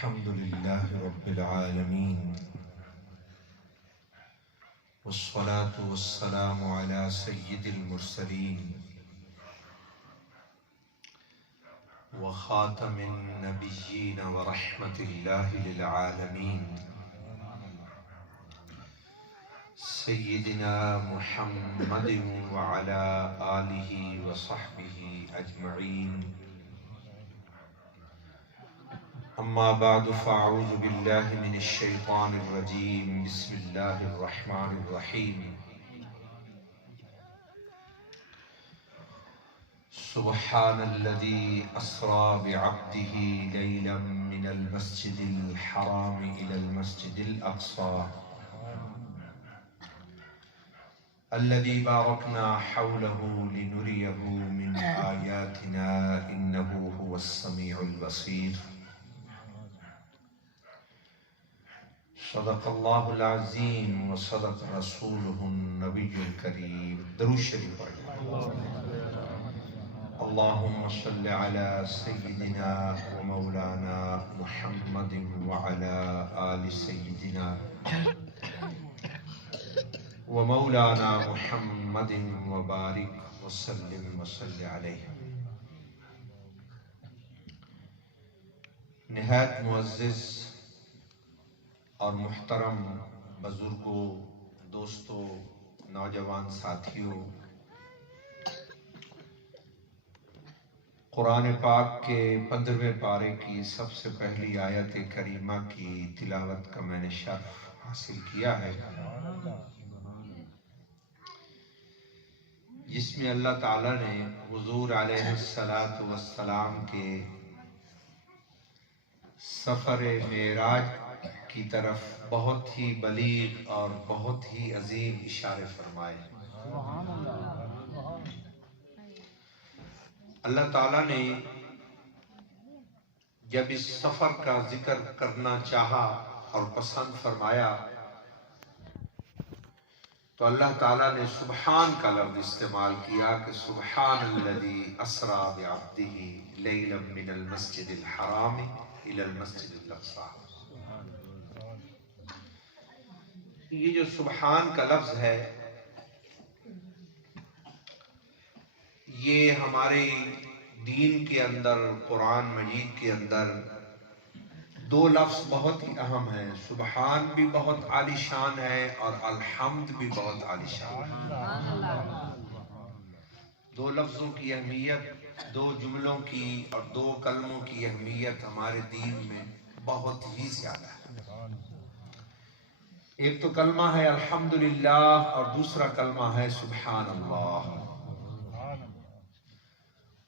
الحمد لله رب العالمين والصلاة والسلام على سيد المرسلين وخاتم النبيين ورحمة الله للعالمين سيدنا محمد وعلى آله وصحبه أجمعين. أما بعد فأعوذ بالله من الشيطان الرجيم. بسم الله الرحمن الرحيم. سبحان الذي أسرى بعبده ليلا من المسجد الحرام إلى المسجد الأقصى الذي باركنا حوله لنريه من آياتنا إنه هو السميع البصير. صدق الله العظيم وصدق رسوله النبي الكريم. درود شریف پڑھیں. اللهم صل على سيدنا ومولانا محمد وعلى آل سيدنا ومولانا محمد وبارك وسلم وصل عليه. نہایت معزز اور محترم بزرگوں، دوستوں، نوجوان ساتھیوں، قرآن پاک کے 15ویں پارے کی سب سے پہلی آیت کریمہ کی تلاوت کا میں نے شرف حاصل کیا ہے، جس میں اللہ تعالیٰ نے حضور علیہ السلام کے سفر معراج کی طرف بہت ہی بلیغ اور بہت ہی عظیم اشارے فرمائے. اللہ تعالیٰ نے جب اس سفر کا ذکر کرنا چاہا اور پسند فرمایا تو اللہ تعالیٰ نے سبحان کا لفظ استعمال کیا کہ سبحان الذی اسری بعبدہ لیلا من المسجد الحرام الی المسجد الاقصی. یہ جو سبحان کا لفظ ہے یہ ہمارے دین کے اندر، قرآن مجید کے اندر دو لفظ بہت ہی اہم ہیں. سبحان بھی بہت عالی شان ہے اور الحمد بھی بہت عالی شان ہے. دو لفظوں کی اہمیت، دو جملوں کی اور دو کلموں کی اہمیت ہمارے دین میں بہت ہی زیادہ ہے. ایک تو کلمہ ہے الحمدللہ اور دوسرا کلمہ ہے سبحان اللہ.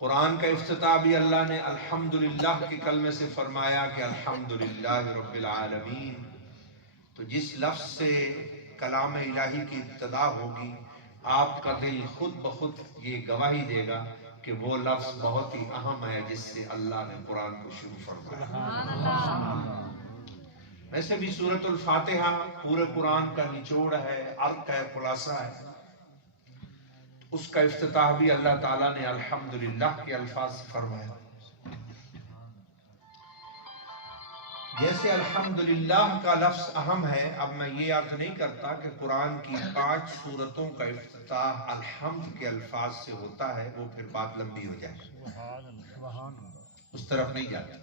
قرآن کا افتتاح بھی اللہ نے الحمدللہ کے کلمے سے فرمایا کہ الحمدللہ رب العالمین. تو جس لفظ سے کلام الہی کی ابتدا ہوگی آپ کا دل خود بخود یہ گواہی دے گا کہ وہ لفظ بہت ہی اہم ہے جس سے اللہ نے قرآن کو شروع فرمایا. ویسے بھی سورۃ الفاتحہ پورے قرآن کا نچوڑ ہے، عرق ہے، خلاصہ ہے. اس کا افتتاح بھی اللہ تعالیٰ نے الحمدللہ کے الفاظ سے فرمایا. جیسے الحمدللہ کا لفظ اہم ہے، اب میں یہ عرض نہیں کرتا کہ قرآن کی 5 سورتوں کا افتتاح الحمد کے الفاظ سے ہوتا ہے، وہ پھر بات لمبی ہو جائے، اس طرف نہیں جاتا.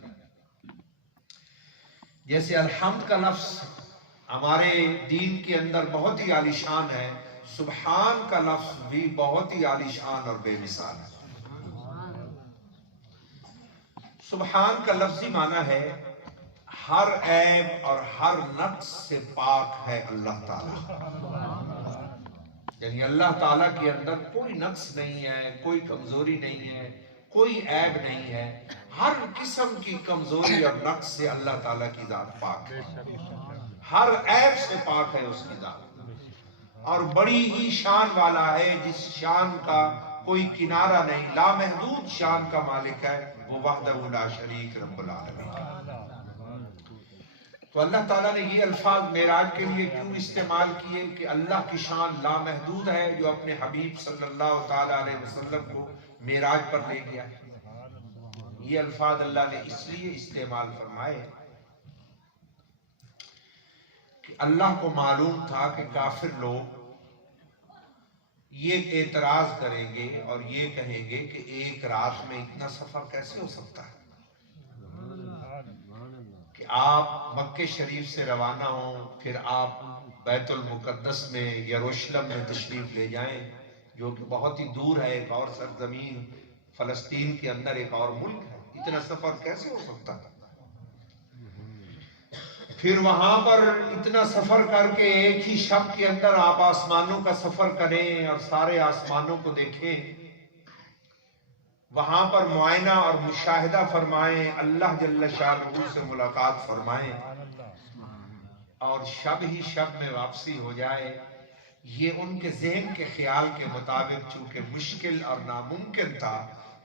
جیسے الحمد کا لفظ ہمارے دین کے اندر بہت ہی عالی شان ہے، سبحان کا لفظ بھی بہت ہی عالی شان اور بے مثال ہے. سبحان کا لفظی معنی ہے ہر عیب اور ہر نقص سے پاک ہے اللہ تعالیٰ. یعنی اللہ تعالیٰ کے اندر کوئی نقص نہیں ہے، کوئی کمزوری نہیں ہے، کوئی عیب نہیں ہے. ہر قسم کی کمزوری اور نقص سے اللہ تعالیٰ کی ذات پاک ہے، ہر عیب سے پاک ہے اس کی ذات، اور بڑی ہی شان والا ہے جس شان کا کوئی کنارہ نہیں. لامحدود شان کا مالک ہے وہ وحدہ لا شریک رب العالمین. تو اللہ تعالیٰ نے یہ الفاظ معراج کے لیے کیوں استعمال کیے کہ اللہ کی شان لامحدود ہے جو اپنے حبیب صلی اللہ تعالیٰ علیہ وسلم کو معراج پر لے گیا. یہ الفاظ اللہ نے اس لیے استعمال فرمائے کہ اللہ کو معلوم تھا کہ کافر لوگ یہ اعتراض کریں گے اور یہ کہیں گے کہ ایک رات میں اتنا سفر کیسے ہو سکتا ہے کہ آپ مکہ شریف سے روانہ ہوں، پھر آپ بیت المقدس میں یروشلم میں تشریف لے جائیں، جو کہ بہت ہی دور ہے، ایک اور سرزمین فلسطین کے اندر ایک اور ملک ہے، اتنا سفر کیسے ہو سکتا ہے؟ پھر وہاں پر اتنا سفر کر کے ایک ہی شب کے اندر آپ آسمانوں کا سفر کریں اور سارے آسمانوں کو دیکھیں، وہاں پر معائنہ اور مشاہدہ فرمائیں، اللہ جل شانہ سے ملاقات فرمائیں اور شب ہی شب میں واپسی ہو جائے، یہ ان کے ذہن کے خیال کے مطابق چونکہ مشکل اور ناممکن تھا،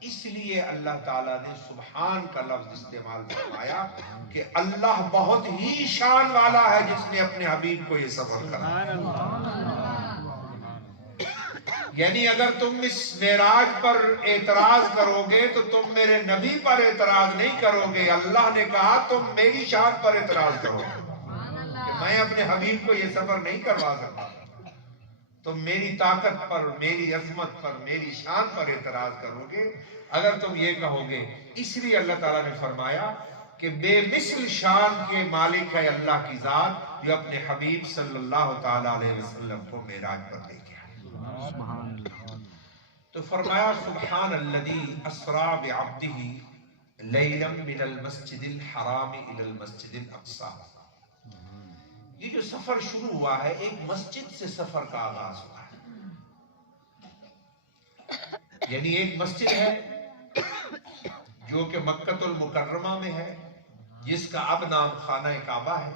اس لیے اللہ تعالیٰ نے سبحان کا لفظ استعمال فرمایا کہ اللہ بہت ہی شان والا ہے جس نے اپنے حبیب کو یہ سفر کرا۔ یعنی اگر تم اس معراج پر اعتراض کرو گے تو تم میرے نبی پر اعتراض نہیں کرو گے، اللہ نے کہا تم میری شان پر اعتراض کرو کہ میں اپنے حبیب کو یہ سفر نہیں کروا سکتا، تم میری طاقت پر، میری عظمت پر، میری شان پر اعتراض کرو گے اگر تم یہ کہو گے۔ اس لیے اللہ تعالیٰ نے فرمایا کہ بے مثل شان کے مالک ہے اللہ کی ذات جو اپنے حبیب صلی اللہ تعالیٰ علیہ وسلم کو معراج پر لے گیا۔ تو فرمایا سبحان الذی اسری بعبدہ لیلا من المسجد الحرام الی المسجد الاقصی۔ یہ جو سفر شروع ہوا ہے ایک مسجد سے سفر کا آغاز ہوا ہے، یعنی ایک مسجد ہے جو کہ مکہ المکرمہ میں ہے، جس کا اب نام خانہ کعبہ ہے،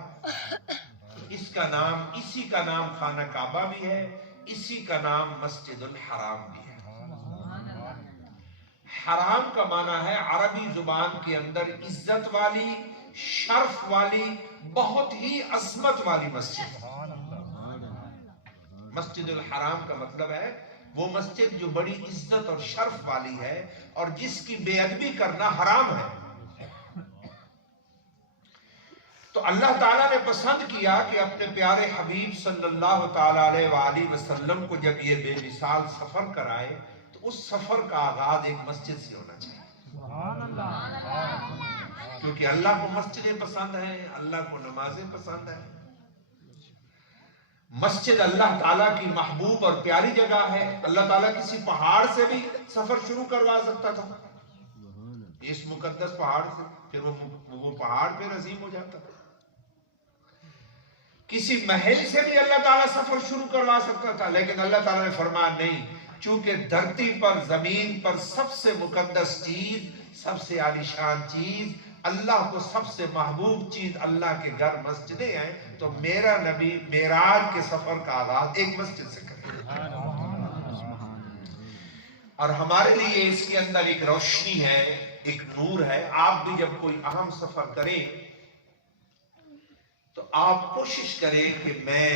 اس کا نام، اسی کا نام خانہ کعبہ بھی ہے، اسی کا نام مسجد الحرام بھی ہے۔ حرام کا معنی ہے عربی زبان کے اندر عزت والی، شرف والی، بہت ہی عظمت والی مسجد۔ مسجد الحرام کا مطلب ہے وہ مسجد جو بڑی عزت اور شرف والی ہے اور جس کی بے ادبی کرنا حرام ہے۔ تو اللہ تعالیٰ نے پسند کیا کہ اپنے پیارے حبیب صلی اللہ تعالیٰ علیہ وآلہ وسلم کو جب یہ بے مثال سفر کرائے تو اس سفر کا آغاز ایک مسجد سے ہونا چاہیے، کیونکہ اللہ کو مسجدیں پسند ہیں، اللہ کو نمازیں پسند ہیں۔ مسجد اللہ تعالیٰ کی محبوب اور پیاری جگہ ہے۔ اللہ تعالیٰ کسی پہاڑ سے بھی سفر شروع کروا سکتا تھا، اس مقدس پہاڑ سے، پھر وہ پہاڑ پہ عظیم ہو جاتا۔ کسی محل سے بھی اللہ تعالیٰ سفر شروع کروا سکتا تھا، لیکن اللہ تعالیٰ نے فرمایا نہیں، چونکہ دھرتی پر، زمین پر سب سے مقدس چیز، سب سے عالیشان چیز، اللہ کو سب سے محبوب چیز اللہ کے گھر مسجدیں ہیں، تو میرا نبی معراج کے سفر کا آغاز ایک مسجد سے کرے۔ اور ہمارے لیے اس کے اندر ایک روشنی ہے، ایک نور ہے۔ آپ بھی جب کوئی اہم سفر کریں تو آپ کوشش کریں کہ میں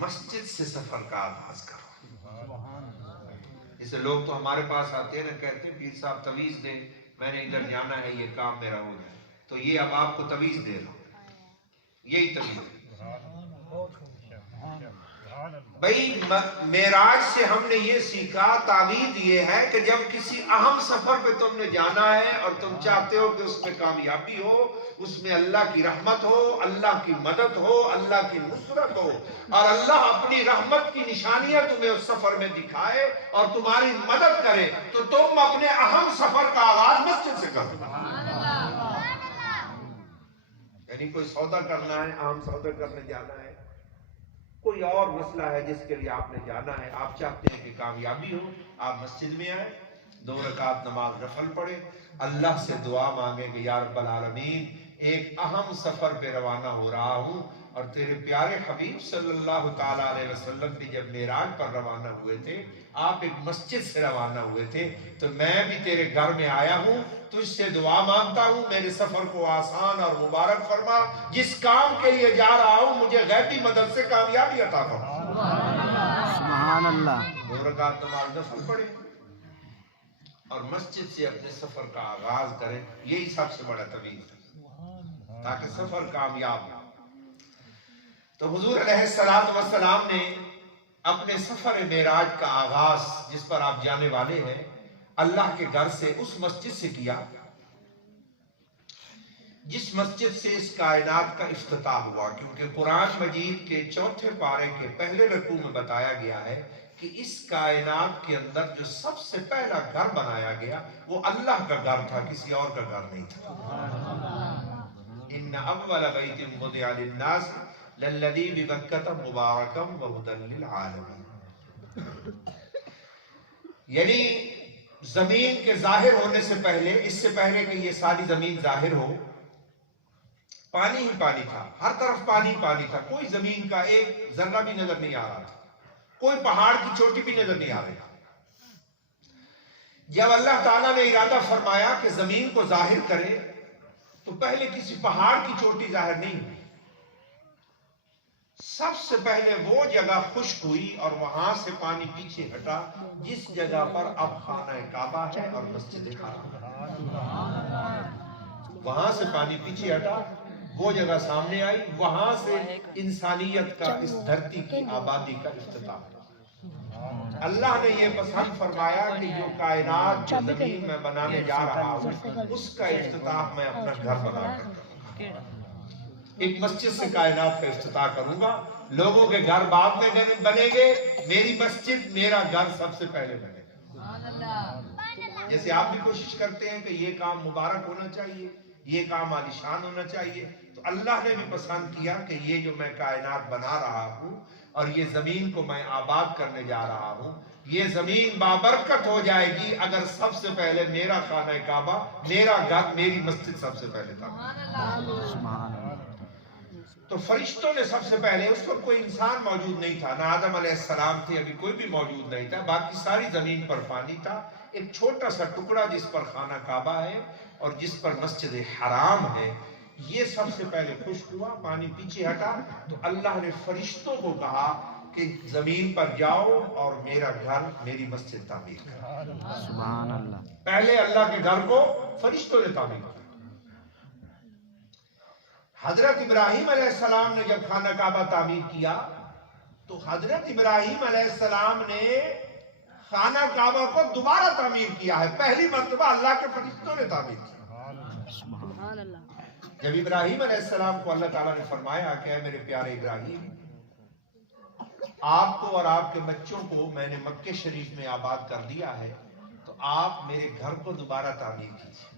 مسجد سے سفر کا آغاز کروں۔ جیسے لوگ تو ہمارے پاس آتے ہیں نا، کہتے ہیں پیر صاحب تویز دیں، میں نے ادھر جانا ہے، یہ کام میرا ہو جائے، تو یہ اب آپ کو تویز دے رہا ہوں، یہی تویز ہے۔ بھئی معراج سے ہم نے یہ سیکھا، تعویذ یہ ہے کہ جب کسی اہم سفر پہ تم نے جانا ہے اور تم چاہتے ہو کہ اس میں کامیابی ہو، اس میں اللہ کی رحمت ہو، اللہ کی مدد ہو، اللہ کی نصرت ہو، اور اللہ اپنی رحمت کی نشانیاں تمہیں اس سفر میں دکھائے اور تمہاری مدد کرے، تو تم اپنے اہم سفر کا آغاز مسجد سے کرو۔ یعنی کوئی سودا کرنا ہے، اہم سودا کرنے جانا ہے، کوئی اور مسئلہ ہے جس کے لیے آپ نے جانا ہے، آپ چاہتے ہیں کہ کامیابی ہو، آپ مسجد میں آئیں، 2 رکعت نماز نفل پڑھیں، اللہ سے دعا مانگیں کہ یا رب العالمین ایک اہم سفر پہ روانہ ہو رہا ہوں، اور تیرے پیارے حبیب صلی اللہ تعالیٰ علیہ وسلم بھی جب معراج پر روانہ ہوئے تھے، آپ ایک مسجد سے روانہ ہوئے تھے، تو میں بھی تیرے گھر میں آیا ہوں، تجھ سے دعا مانگتا ہوں میرے سفر کو آسان اور مبارک فرما، جس کام کے لیے جا رہا ہوں مجھے غیبی مدد سے کامیابی عطا فرما۔ سبحان اللہ۔ 2 رکعت نماز نفل پڑھے اور مسجد سے اپنے سفر کا آغاز کریں، یہی سب سے بڑا تویز ہے تاکہ سفر کامیاب ہو۔ تو حضور علیہ الصلوۃ والسلام نے اپنے سفر معراج کا آغاز جس پر آپ جانے والے ہیں اللہ کے گھر سے اس مسجد سے کیا جس مسجد سے اس کائنات کا افتتاح ہوا، کیونکہ قرآن مجید کے 4 پارے کے پہلے رکوع میں بتایا گیا ہے کہ اس کائنات کے اندر جو سب سے پہلا گھر بنایا گیا وہ اللہ کا گھر تھا، کسی اور کا گھر نہیں تھا۔ ان اول بیت وضع للناس للذی ببکۃ مبارکا وہدی للعالمین، یعنی زمین کے ظاہر ہونے سے پہلے، اس سے پہلے کہ یہ ساری زمین ظاہر ہو، پانی ہی پانی تھا، ہر طرف پانی پانی تھا، کوئی زمین کا ایک ذرہ بھی نظر نہیں آ رہا تھا، کوئی پہاڑ کی چوٹی بھی نظر نہیں آ رہی تھی۔ جب اللہ تعالیٰ نے ارادہ فرمایا کہ زمین کو ظاہر کرے تو پہلے کسی پہاڑ کی چوٹی ظاہر نہیں ہوئی، سب سے پہلے وہ جگہ خشک ہوئی اور وہاں سے پانی پیچھے ہٹا جس جگہ پر اب خانہ کعبہ ہے اور مسجد حرام ہے، وہاں سے پانی پیچھے ہٹا، وہ جگہ سامنے آئی، وہاں سے انسانیت کا اس دھرتی کی آبادی کا افتتاح ہوا۔ اللہ نے یہ پسند فرمایا کہ جو کائنات جو زمین میں بنانے جا رہا ہوں اس کا افتتاح میں اپنا گھر بنا کر کروں گا، ایک مسجد سے کائنات کا افتتاح کروں گا، لوگوں کے گھر بعد میں بنے گے، میری مسجد میرا گھر سب سے پہلے بنے گا۔ جیسے آپ بھی کوشش کرتے ہیں کہ یہ کام مبارک ہونا چاہیے، یہ کام عالیشان ہونا چاہیے، تو اللہ نے بھی پسند کیا کہ یہ جو میں کائنات بنا رہا ہوں اور یہ زمین کو میں آباد کرنے جا رہا ہوں، یہ زمین بابرکت ہو جائے گی اگر سب سے پہلے میرا خانہ کعبہ، میرا گھر، میری مسجد سب سے پہلے تھا۔ تو فرشتوں نے سب سے پہلے، اس وقت کوئی انسان موجود نہیں تھا، نہ آدم علیہ السلام تھے، ابھی کوئی بھی موجود نہیں تھا، باقی ساری زمین پر پانی تھا، ایک چھوٹا سا ٹکڑا جس پر خانہ کعبہ ہے اور جس پر مسجد حرام ہے، یہ سب سے پہلے خشک ہوا، پانی پیچھے ہٹا، تو اللہ نے فرشتوں کو کہا کہ زمین پر جاؤ اور میرا گھر، میری مسجد تعمیر کرو۔ سبحان اللہ۔ پہلے اللہ کے گھر کو فرشتوں نے تعمیر کیا۔ حضرت ابراہیم علیہ السلام نے جب خانہ کعبہ تعمیر کیا تو حضرت ابراہیم علیہ السلام نے خانہ کعبہ کو دوبارہ تعمیر کیا ہے، پہلی مرتبہ اللہ کے فرشتوں نے تعمیر کیا۔ جب ابراہیم علیہ السلام کو اللہ تعالیٰ نے فرمایا کہ اے میرے پیارے ابراہیم، آپ کو اور آپ کے بچوں کو میں نے مکہ شریف میں آباد کر دیا ہے، تو آپ میرے گھر کو دوبارہ تعمیر کیجیے۔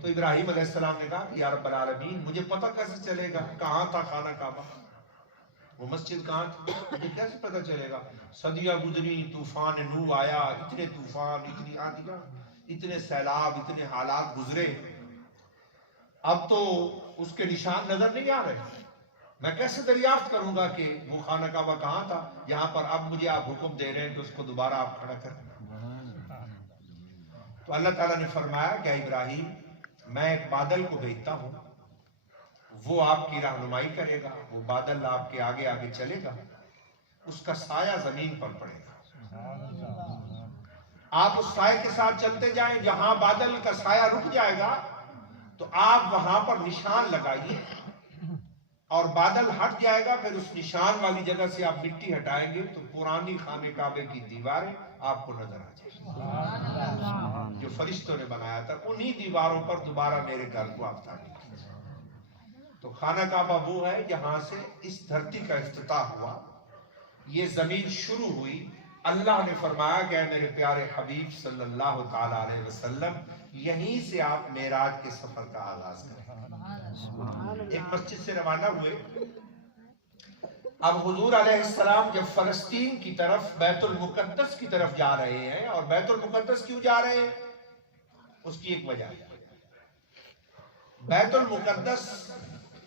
تو ابراہیم علیہ السلام نے کہا کہ یا رب العالمین، مجھے پتہ کیسے چلے گا کہاں تھا خانہ کعبہ، وہ مسجد کہاں تھی، مجھے کیسے پتہ چلے گا؟ صدیاں گزری، طوفان نوح آیا، اتنے طوفان، اتنی آندیاں، اتنے سیلاب، اتنے حالات گزرے، اب تو اس کے نشان نظر نہیں آ رہے، میں کیسے دریافت کروں گا کہ وہ خانہ کعبہ کہاں تھا جہاں پر اب مجھے آپ حکم دے رہے ہیں کہ اس کو دوبارہ آپ کھڑا کریں؟ تو اللہ تعالیٰ نے فرمایا کہ ابراہیم، میں ایک بادل کو بھیجتا ہوں، وہ آپ کی رہنمائی کرے گا، وہ بادل آپ کے آگے آگے چلے گا، اس کا سایہ زمین پر پڑے گا، آپ اس سائے کے ساتھ چلتے جائیں، جہاں بادل کا سایہ رک جائے گا تو آپ وہاں پر نشان لگائیے، اور بادل ہٹ جائے گا، پھر اس نشان والی جگہ سے آپ مٹی ہٹائیں گے تو پرانی خانہ کعبے کی دیواریں آپ کو نظر آ جائیں گی، جو فرشتوں نے بنایا تھا، انہی دیواروں پر دوبارہ میرے گھر کو آپ تعمیر کیجیے۔ تو خانہ کعبہ وہ ہے جہاں سے اس دھرتی کا افتتاح ہوا، یہ زمین شروع ہوئی۔ اللہ نے فرمایا کہ اے میرے پیارے حبیب صلی اللہ تعالی علیہ وسلم، یہیں سے آپ معراج کے سفر کا آغاز کریں۔ ایک مسجد سے روانہ ہوئے، اب حضور علیہ السلام جب فلسطین کی طرف، بیت المقدس کی طرف جا رہے ہیں، اور بیت المقدس کیوں جا رہے ہیں اس کی ایک وجہ ہے۔ بیت المقدس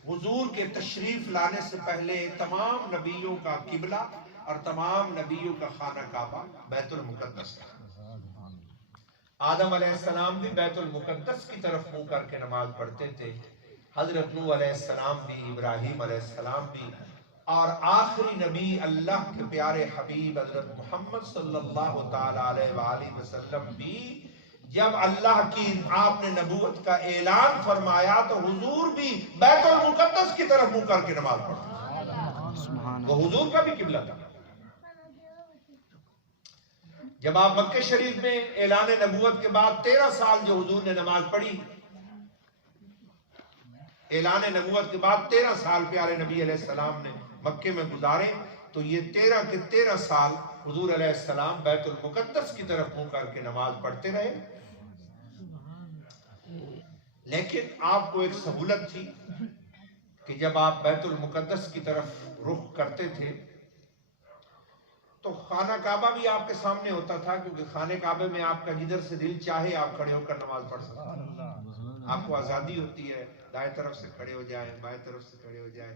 حضور کے تشریف لانے سے پہلے تمام نبیوں کا قبلہ اور تمام نبیوں کا خانہ کعبہ بیت المقدس تھا۔ آدم علیہ السلام بھی بیت المقدس کی طرف منہ کر کے نماز پڑھتے تھے، حضرت نوح علیہ السلام بھی، ابراہیم علیہ السلام بھی، اور آخری نبی اللہ کے پیارے حبیب حضرت محمد صلی اللہ تعالی علیہ وآلہ وسلم بھی جب اللہ کی آپ نے نبوت کا اعلان فرمایا تو حضور بھی بیت المقدس کی طرف منہ کر کے نماز پڑھتے، وہ حضور کا بھی قبلہ تھا۔ جب آپ مکہ شریف میں اعلان نبوت کے بعد 13 سال جو حضور نے نماز پڑھی، اعلان نبوت کے بعد 13 سال پیارے نبی علیہ السلام نے مکے میں گزارے، تو یہ 13 کے 13 سال حضور علیہ السلام بیت المقدس کی طرف منہ کر کے نماز پڑھتے رہے۔ لیکن آپ کو ایک سہولت تھی کہ جب آپ بیت المقدس کی طرف رخ کرتے تھے تو خانہ کعبہ بھی آپ کے سامنے ہوتا تھا، کیونکہ خانہ کعبے میں آپ کا جدھر سے دل چاہے آپ کھڑے ہو کر نماز پڑھ سکتے ہیں۔ آپ کو آزادی ہوتی ہے، دائیں طرف سے کھڑے ہو جائیں، بائیں طرف سے کھڑے ہو جائیں،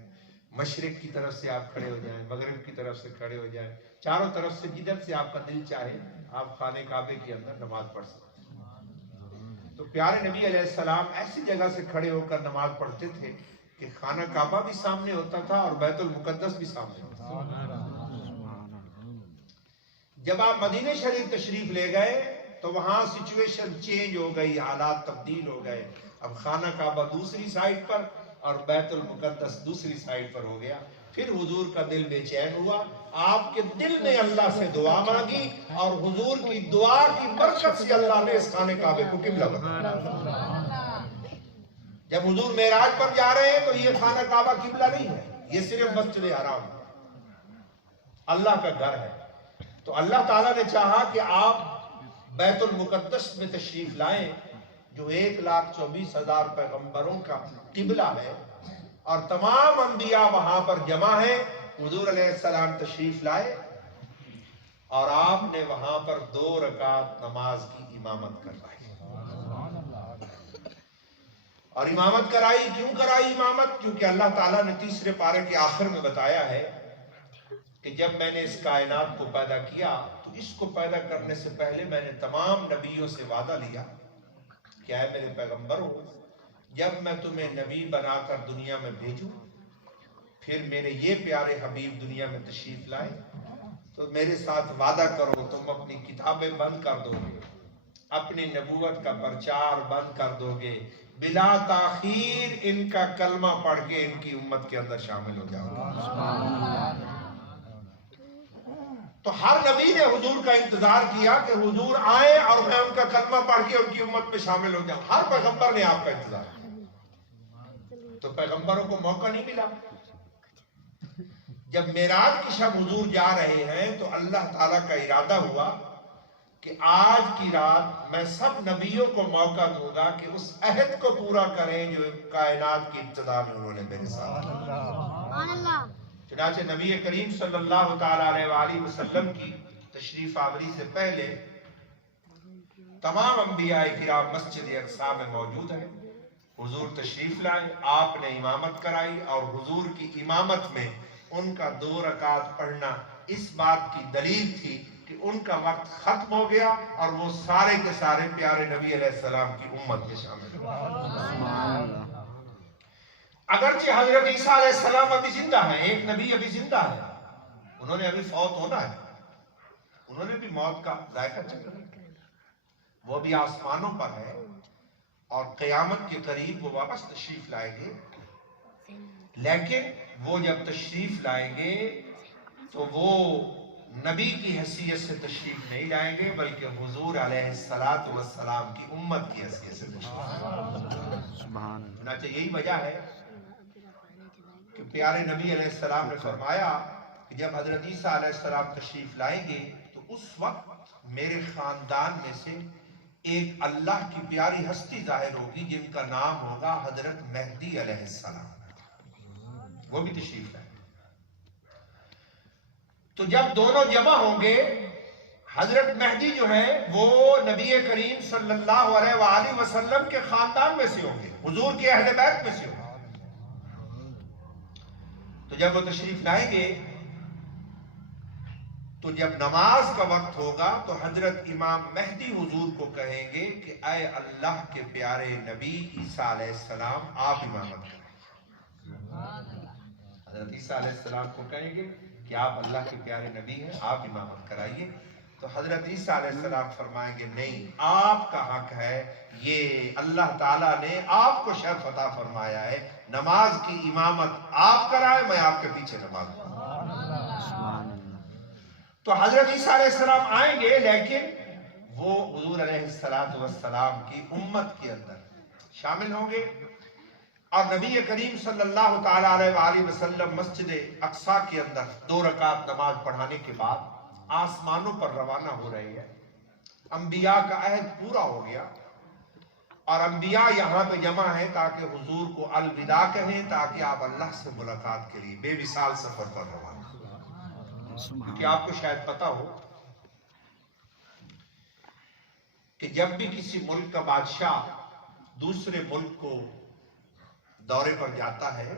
مشرق کی طرف سے آپ کھڑے ہو جائیں، مغرب کی طرف سے کھڑے ہو جائیں، چاروں طرف سے جدھر سے آپ کا دل چاہے آپ خانہ کعبے کے اندر نماز پڑھ سکتے ہیں۔ تو پیارے نبی علیہ السلام ایسی جگہ سے کھڑے ہو کر نماز پڑھتے تھے کہ خانہ کعبہ بھی سامنے ہوتا تھا اور بیت المقدس بھی سامنے ہوتا تھا۔ جب آپ مدینہ شریف تشریف لے گئے تو وہاں سچویشن چینج ہو گئی، حالات تبدیل ہو گئے۔ اب خانہ کعبہ دوسری سائٹ پر اور بیت المقدس دوسری سائٹ پر ہو گیا۔ پھر حضور کا دل بے چین ہوا، آپ کے دل نے اللہ سے دعا مانگی اور حضور کی دعا کی برکت سے اللہ نے اس خانہ کعبے کو قبلہ بنایا۔ جب حضور معراج پر جا رہے ہیں تو یہ خانہ کعبہ قبلہ نہیں ہے، یہ صرف مسجد حرام ہے، اللہ کا گھر ہے۔ تو اللہ تعالیٰ نے چاہا کہ آپ بیت المقدس میں تشریف لائیں جو 1,24,000 پیغمبروں کا قبلہ ہے اور تمام انبیاء وہاں پر جمع ہیں۔ حضور علیہ السلام تشریف لائے اور آپ نے وہاں پر 2 رکعت نماز کی امامت کروائی۔ اور امامت کرائی، کیوں کرائی امامت؟ کیونکہ اللہ تعالیٰ نے تیسرے پارے کے آخر میں بتایا ہے کہ جب میں نے اس کائنات کو پیدا کیا تو اس کو پیدا کرنے سے پہلے میں نے تمام نبیوں سے وعدہ لیا کہ اے میرے پیغمبروں، جب میں تمہیں نبی بنا کر دنیا میں بھیجوں، پھر میرے یہ پیارے حبیب دنیا میں تشریف لائے تو میرے ساتھ وعدہ کرو تم اپنی کتابیں بند کر دو گے، اپنی نبوت کا پرچار بند کر دو گے، بلا تاخیر ان کا کلمہ پڑھ کے ان کی امت کے اندر شامل ہو جاؤ۔ تو ہر نبی نے حضور کا انتظار کیا کہ حضور آئیں اور میں ان کا کلمہ پڑھ کے ان کی امت میں شامل ہو جاؤں۔ ہر پیغمبر نے آپ کا انتظار کیا، تو پیغمبروں کو موقع نہیں ملا۔ جب معراج کی شب حضور جا رہے ہیں تو اللہ تعالیٰ کا ارادہ ہوا کہ آج کی رات میں سب نبیوں کو موقع دوں گا کہ اس عہد کو پورا کریں جو کائنات کی ابتدا میں انہوں نے میرے ساتھ کیا۔ چنانچہ نبی کریم صلی اللہ تعالیٰ علیہ وآلہ وسلم کی تشریف آوری سے پہلے تمام انبیاء کرام مسجد اقصی میں موجود ہیں۔ حضور تشریف لائے، آپ نے امامت کرائی اور حضور کی امامت میں ان کا 2 رکعت پڑھنا اس بات کی دلیل تھی کہ ان کا وقت ختم ہو گیا اور وہ سارے کے سارے پیارے نبی علیہ السلام کی امت میں شامل ہوئے۔ اگرچہ حضرت عیسیٰ علیہ السلام ابھی زندہ ہیں، ایک نبی ابھی زندہ ہے، انہوں نے ابھی فوت ہونا ہے، انہوں نے بھی موت کا ذائقہ چکھا، وہ بھی آسمانوں پر ہے اور قیامت کے قریب وہ واپس تشریف لائیں گے۔ لیکن وہ جب تشریف لائیں گے تو وہ نبی کی حیثیت سے تشریف نہیں لائیں گے بلکہ حضور علیہ السلام کی امت کی حیثیت سے تشریف لائیں گے۔ چنانچہ یہی وجہ ہے کہ پیارے نبی علیہ السلام نے فرمایا کہ جب حضرت عیسیٰ علیہ السلام تشریف لائیں گے تو اس وقت میرے خاندان میں سے ایک اللہ کی پیاری ہستی ظاہر ہوگی جن کا نام ہوگا حضرت مہدی علیہ السلام، وہ بھی تشریف لائیں گے۔ تو جب دونوں جمع ہوں گے، حضرت مہدی جو ہے وہ نبی کریم صلی اللہ علیہ وآلہ وسلم کے خاندان میں سے ہوں گے، حضور کے اہل بیت میں سے ہوں گے۔ تو جب وہ تشریف لائیں گے تو جب نماز کا وقت ہوگا تو حضرت امام مہدی حضور کو کہیں گے کہ اے اللہ کے پیارے نبی عیسیٰ علیہ السلام آپ امامت کریں۔ حضرت عیسیٰ علیہ السلام کو کہیں گے کہ آپ اللہ کے پیارے نبی ہیں، آپ امامت کرائیے۔ تو تو حضرت عیسیٰ علیہ السلام فرمائیں گے نہیں، آپ کا حق ہے، یہ اللہ تعالیٰ نے آپ کو شرف عطا فرمایا ہے، نماز کی امامت آپ کرائے، میں آپ کے پیچھے نماز پڑھوں۔ تو حضرت عیسیٰ علیہ السلام آئیں گے، لیکن وہ حضور علیہ السلام کی امت کے اندر شامل ہوں گے، اور نبی کریم صلی اللہ تعالی علیہ وآلہ وسلم مسجد اقصی کے اندر 2 رکعت نماز پڑھانے کے بعد آسمانوں پر روانہ ہو رہے ہیں۔ انبیاء کا عہد پورا ہو گیا، اور انبیاء یہاں پہ جمع ہیں تاکہ حضور کو الوداع کہیں، تاکہ آپ اللہ سے ملاقات کے لیے بے مثال سفر پر روانہ ہوں۔ کیونکہ آپ کو شاید پتا ہو کہ جب بھی کسی ملک کا بادشاہ دوسرے ملک کو دورے پر جاتا ہے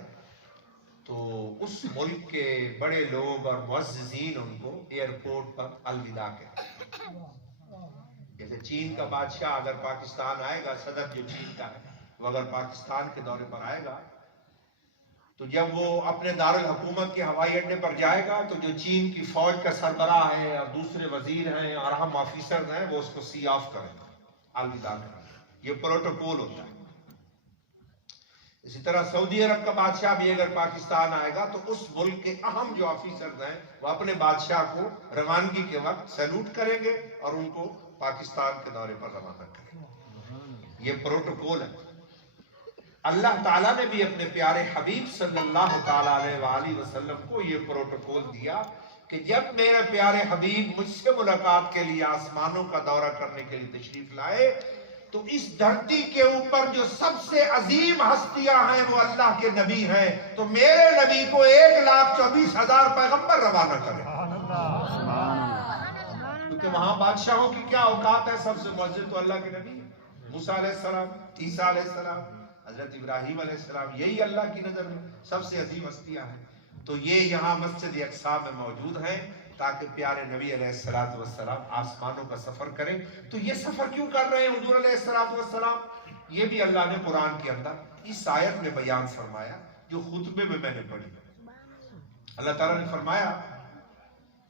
تو اس ملک کے بڑے لوگ اور معززین ان کو ایئرپورٹ پر الوداع کہتے ہیں۔ جیسے چین کا بادشاہ اگر پاکستان آئے گا، صدر جو چین کا ہے وہ اگر پاکستان کے دورے پر آئے گا تو جب وہ اپنے دارالحکومت کے ہوائی اڈے پر جائے گا تو جو چین کی فوج کا سربراہ ہے اور دوسرے وزیر ہیں اور اہم آفیسر ہیں وہ اس کو سی آف کریں گے، الوداع کریں گے۔ یہ پروٹوکول ہوتا ہے۔ اسی طرح سعودی عرب کا بادشاہ بھی اگر پاکستان آئے گا تو اس ملک کے اہم جو آفیسرز ہیں وہ اپنے بادشاہ کو روانگی کے وقت سیلوٹ کریں گے اور ان کو پاکستان کے دورے پر روانہ کریں گے۔ یہ پروٹوکول ہے۔ اللہ تعالیٰ نے بھی اپنے پیارے حبیب صلی اللہ تعالیٰ علیہ وآلہ وسلم کو یہ پروٹوکول دیا کہ جب میرے پیارے حبیب مجھ سے ملاقات کے لیے آسمانوں کا دورہ کرنے کے لیے تشریف لائے تو اس دھرتی کے اوپر جو سب سے عظیم ہستیاں ہیں وہ اللہ کے نبی ہیں، تو میرے نبی کو 1,24,000 پیغمبر روانہ کریں، کیونکہ وہاں بادشاہوں کی کیا اوقات ہے، سب سے معزز تو اللہ کے نبی ہے۔ موسیٰ علیہ السلام، عیسیٰ علیہ السلام، حضرت ابراہیم علیہ السلام، یہی اللہ کی نظر میں سب سے عظیم ہستیاں ہیں۔ تو یہ یہاں مسجد اقصی میں موجود ہیں تاکہ پیارے نبی علیہ السلام آسمانوں کا سفر کریں۔ تو یہ سفر کیوں کر رہے ہیں حضور علیہ السلام؟ یہ بھی اللہ نے قرآن کے اندر اس آیت میں بیان فرمایا جو خطبے میں نے پڑھی۔ اللہ تعالیٰ نے فرمایا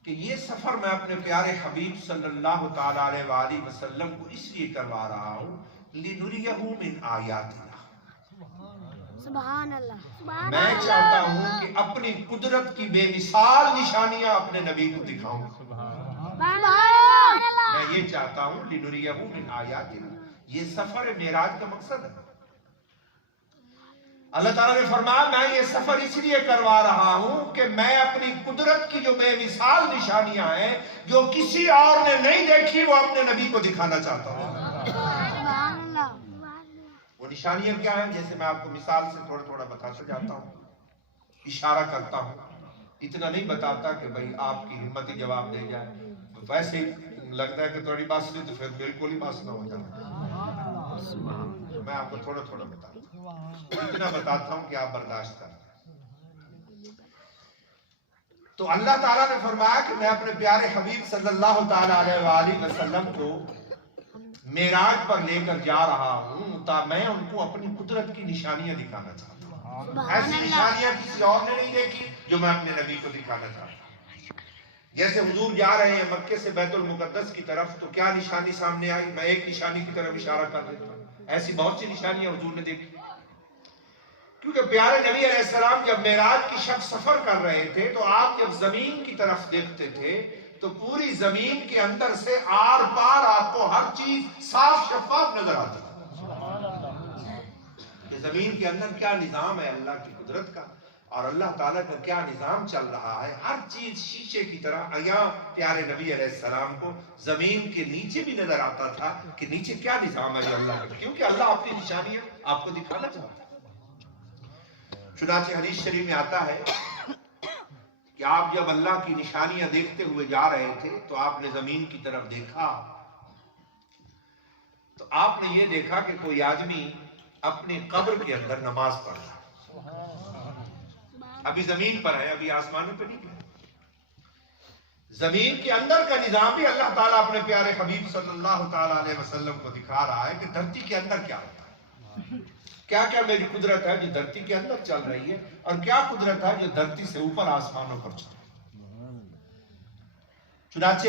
کہ یہ سفر میں اپنے پیارے حبیب صلی اللہ تعالی علیہ وآلہ وسلم کو اس لیے کروا رہا ہوں لِنُرِيَهُ مِنْ آیَاتِنَا، سبحان اللہ، میں چاہتا ہوں کہ اپنی قدرت کی بے مثال نشانیاں اپنے نبی کو دکھاؤں۔ میں یہ چاہتا ہوں لِنُرِيَهُ مِنْ آیَاتِنَا، یہ سفر معراج کا مقصد ہے۔ اللہ تعالیٰ نے فرمایا میں یہ سفر اس لیے کروا رہا ہوں کہ میں اپنی قدرت کی جو بے مثال نشانیاں ہیں جو کسی اور نے نہیں دیکھی وہ اپنے نبی کو دکھانا چاہتا ہوں۔ وہ نشانیاں کیا ہیں؟ جیسے میں آپ کو مثال سے تھوڑا تھوڑا بتاتا جاتا ہوں، اشارہ کرتا ہوں، اتنا نہیں بتاتا کہ بھئی آپ کی ہمت ہی جواب دے جائے، ویسے لگتا ہے کہ تھوڑی بات سنی تو پھر بالکل ہی بات نہ ہو جاتا۔ میں آپ کو تھوڑا تھوڑا بتاتا ہوں، اتنا بتاتا ہوں کہ آپ برداشت کریں۔ تو اللہ تعالیٰ نے فرمایا کہ میں اپنے پیارے حبیب صلی اللہ تعالیٰ علیہ وآلہ وسلم کو معراج پر لے کر جا رہا ہوں تاکہ میں ان کو اپنی قدرت کی نشانیاں دکھانا چاہتا ہوں۔ ایسی نشانیاں کسی اور نے نہیں دیکھی جو میں اپنے نبی کو دکھانا چاہتا ہوں۔ جیسے حضور جا رہے ہیں مکے سے بیت المقدس کی طرف تو کیا نشانی سامنے آئی؟ میں ایک نشانی کی طرف اشارہ کر دیتا ہوں، ایسی بہت سی نشانیاں حضور نے دیکھی، کیونکہ پیارے نبی علیہ السلام جب معراج کی شب سفر کر رہے تھے تو آپ جب زمین کی طرف دیکھتے تھے تو پوری زمین کے اندر سے آر پار آپ کو ہر چیز صاف شفاف نظر آتی کہ زمین کے اندر کیا نظام ہے اللہ کی قدرت کا اور اللہ تعالیٰ کا کیا نظام چل رہا ہے، ہر چیز شیشے کی طرح۔ یہاں پیارے نبی علیہ السلام کو زمین کے نیچے بھی نظر آتا تھا کہ نیچے کیا نظام ہے اللہ کا، کیونکہ اللہ اپنی نشانیاں آپ کو دکھانا چاہتا ہے۔ چنانچہ حدیث شریف میں آتا ہے کہ آپ جب اللہ کی نشانیاں دیکھتے ہوئے جا رہے تھے تو آپ نے زمین کی طرف دیکھا تو آپ نے یہ دیکھا کہ کوئی آدمی اپنی قبر کے اندر نماز پڑھ رہا ہے۔ ابھی زمین پر ہے، ابھی آسمانوں پہ نہیں ہے، زمین کے اندر کا نظام بھی اللہ تعالیٰ اپنے پیارے حبیب صلی اللہ تعالیٰ علیہ وسلم کو دکھا رہا ہے کہ دھرتی کے اندر کیا ہوتا ہے، کیا کیا میری قدرت ہے جو دھرتی کے اندر چل رہی ہے اور کیا قدرت ہے جو دھرتی سے اوپر آسمانوں پر چل رہی ہے۔ چنانچہ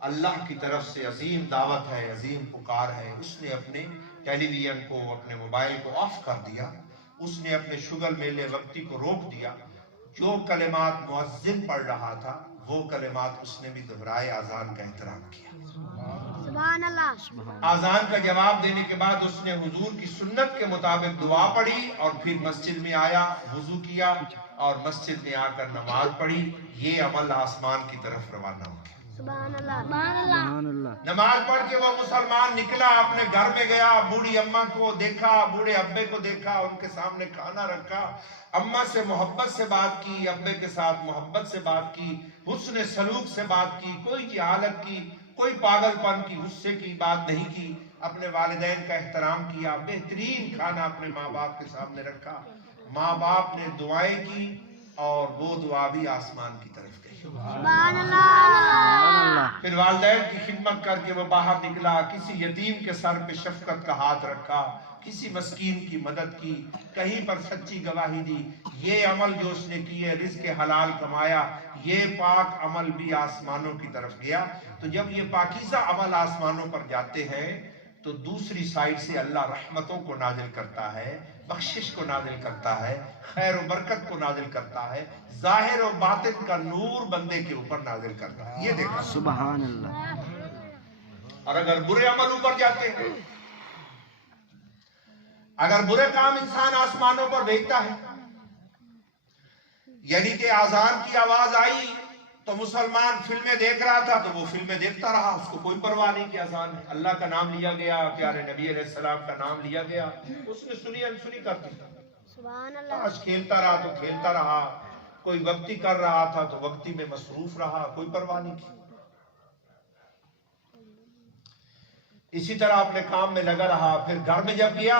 اللہ کی طرف سے عظیم دعوت ہے، عظیم پکار ہے۔ اس نے اپنے ٹیلی ویژن کو، اپنے موبائل کو آف کر دیا، اس نے اپنے شغل میلے وقتی کو روک دیا، جو کلمات مؤذن پڑھ رہا تھا وہ کلمات اس نے بھی دہرائے، اذان کا احترام کیا۔ سبحان اللہ۔ اذان کا جواب دینے کے بعد اس نے حضور کی سنت کے مطابق دعا پڑھی اور پھر مسجد میں آیا، وضو کیا اور مسجد میں آ کر نماز پڑھی۔ یہ عمل آسمان کی طرف روانہ ہوا۔ سبحان اللہ۔ سبحان اللہ۔ سبحان اللہ۔ نماز پڑھ کے وہ مسلمان نکلا، اپنے گھر میں گیا، بوڑھی اماں کو دیکھا، بوڑھے ابے کو دیکھا، ان کے سامنے کھانا رکھا، اماں سے محبت سے بات کی، ابے کے ساتھ محبت سے بات کی، حسن سلوک سے بات کی، کوئی جہالت کی، کوئی پاگل پن کی، غصے کی بات نہیں کی، اپنے والدین کا احترام کیا، بہترین کھانا اپنے ماں باپ کے سامنے رکھا، ماں باپ نے دعائیں کی اور وہ دعا بھی آسمان کی طرف گئی۔ سبحان اللہ۔ پھر والدین کی خدمت کر کے وہ باہر نکلا، کسی یتیم کے سر پہ شفقت کا ہاتھ رکھا، کسی مسکین کی مدد کی، کہیں پر سچی گواہی دی۔ یہ عمل جو اس نے کیے، رزق حلال کمایا، یہ پاک عمل بھی آسمانوں کی طرف گیا۔ تو جب یہ پاکیزہ عمل آسمانوں پر جاتے ہیں تو دوسری سائڈ سے اللہ رحمتوں کو نازل کرتا ہے، بخشش کو نازل کرتا ہے، خیر و برکت کو نازل کرتا ہے، ظاہر و باطن کا نور بندے کے اوپر نازل کرتا ہے۔ یہ دیکھا۔ سبحان اللہ۔ اور اگر برے عمل اوپر جاتے ہیں، اگر برے کام انسان آسمانوں پر دیکھتا ہے، یعنی کہ اذان کی آواز آئی تو مسلمان فلمیں دیکھ رہا تھا تو وہ فلمیں دیکھتا رہا، اس کو کوئی پرواہ نہیں کہ اذان ہے، اللہ کا نام لیا گیا، پیارے نبی علیہ السلام کا نام لیا گیا، اس نے سنی انسنی کر دی۔ سبحان اللہ۔ تاش کھیلتا رہا تو کھیلتا رہا، کوئی وقتی کر رہا تھا تو وقتی میں مصروف رہا، کوئی پرواہ نہیں کی۔ اسی طرح اپنے کام میں لگا رہا۔ پھر گھر میں جب گیا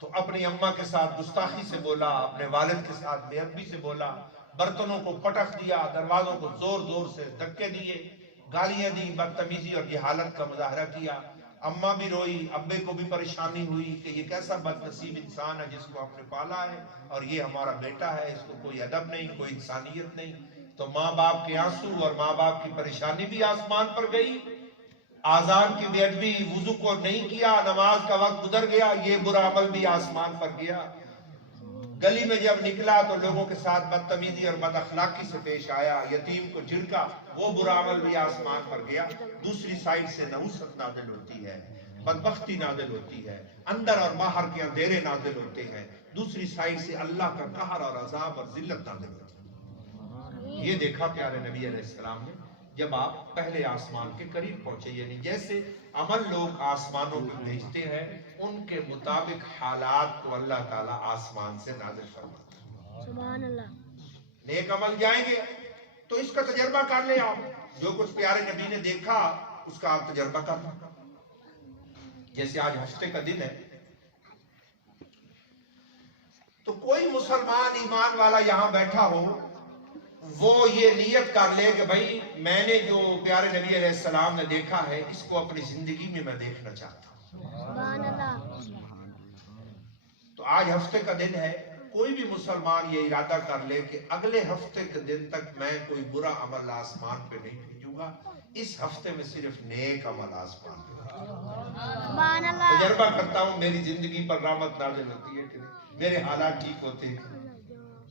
تو اپنی اماں کے ساتھ گستاخی سے بولا، اپنے والد کے ساتھ بے ادبی سے بولا، برتنوں کو پٹخ دیا، دروازوں کو زور زور سے دھکے دیے، گالیاں دی، بدتمیزی اور جہالت کا مظاہرہ کیا۔ اماں بھی روئی، ابے کو بھی پریشانی ہوئی کہ یہ کیسا بد نصیب انسان ہے جس کو ہم نے پالا ہے اور یہ ہمارا بیٹا ہے، اس کو کوئی ادب نہیں، کوئی انسانیت نہیں۔ تو ماں باپ کے آنسو اور ماں باپ کی پریشانی بھی آسمان پر گئی۔ آذان کی بے ادبی، وضو کو نہیں کیا، نماز کا وقت گزر گیا، یہ برا عمل بھی آسمان پر گیا۔ گلی میں جب نکلا تو لوگوں کے ساتھ بدتمیزی اور بد اخلاقی سے پیش آیا، یتیم کو جھڑکا، وہ برا عمل بھی آسمان پر گیا۔ دوسری سائڈ سے نحوست نازل ہوتی ہے، بدبختی نازل ہوتی ہے، اندر اور باہر کے اندھیرے نازل ہوتے ہیں، دوسری سائڈ سے اللہ کا قہر اور عذاب اور ذلت نازل ہوتی ہے۔ یہ دیکھا پیارے نبی علیہ السلام نے جب آپ پہلے آسمان کے قریب پہنچے، یعنی جیسے عمل لوگ آسمانوں پہ بھیجتے ہیں ان کے مطابق حالات کو اللہ تعالیٰ آسمان سے نازل فرماتا ہے۔ سبحان اللہ۔ نیک عمل جائیں گے تو اس کا تجربہ کر لیں آپ، جو کچھ پیارے نبی نے دیکھا اس کا آپ تجربہ کر لیں۔ جیسے آج ہفتے کا دن ہے تو کوئی مسلمان ایمان والا یہاں بیٹھا ہو، وہ یہ نیت کر لے کہ بھائی میں نے جو پیارے نبی علیہ السلام نے دیکھا ہے اس کو اپنی زندگی میں دیکھنا چاہتا ہوں۔ سبحان اللہ۔ تو آج ہفتے کا دن ہے، کوئی بھی مسلمان یہ ارادہ کر لے کہ اگلے ہفتے کے دن تک میں کوئی برا عمل آسمان پہ نہیں بھیجوں گا، اس ہفتے میں صرف نیک عمل آسمان پہ۔ سبحان اللہ۔ تجربہ کرتا ہوں میری زندگی پر رحمت نازل ہوتی ہے کہ نہیں، میرے حالات ٹھیک ہوتے ہیں،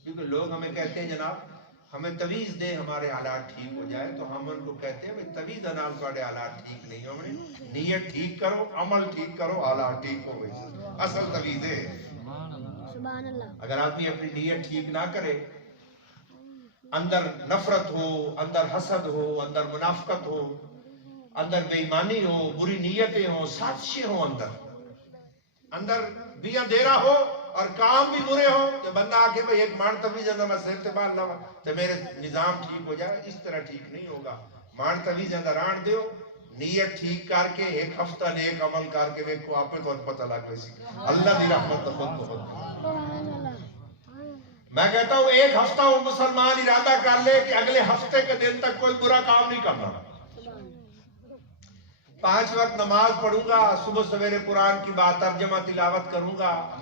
کیونکہ لوگ ہمیں کہتے ہیں جناب ہمیں تویز دے ہمارے حالات ٹھیک ہو جائے، تو ہم ان کو کہتے ہیں بھائی تویز نال تھوڑے حالات ٹھیک نہیں ہوئے، نیت ٹھیک کرو، عمل ٹھیک کرو، حالات ٹھیک ہو گئے، اصل تویز ہے۔ سبحان اللہ۔ اگر آدمی اپنی نیت ٹھیک نہ کرے، اندر نفرت ہو، اندر حسد ہو، اندر منافقت ہو، اندر بے ایمانی ہو، بری نیتیں ہوں، سازشیں ہوں، اندر بھی اندھیرا ہو اور کام بھی برے ہو، تو بندہ آکے بھئی ایک مان تویز اندر میں سہتبان لوا تو میرے نظام ٹھیک ہو جائے، اس طرح ٹھیک نہیں ہوگا۔ مان تویز اندر آن دیو، نیت ٹھیک کر کے ایک ہفتہ نیک عمل کر کے دیکھو، آپ میں بہت پتہ لگ گئی سی اللہ دی رحمت بہت بہت۔ میں کہتا ہوں ایک ہفتہ وہ مسلمان ارادہ کر لے کہ اگلے ہفتے کے دن تک کوئی برا کام نہیں کرنا، 5 وقت نماز پڑھوں گا، صبح سویرے قرآن کی ترجمہ تلاوت کروں گا،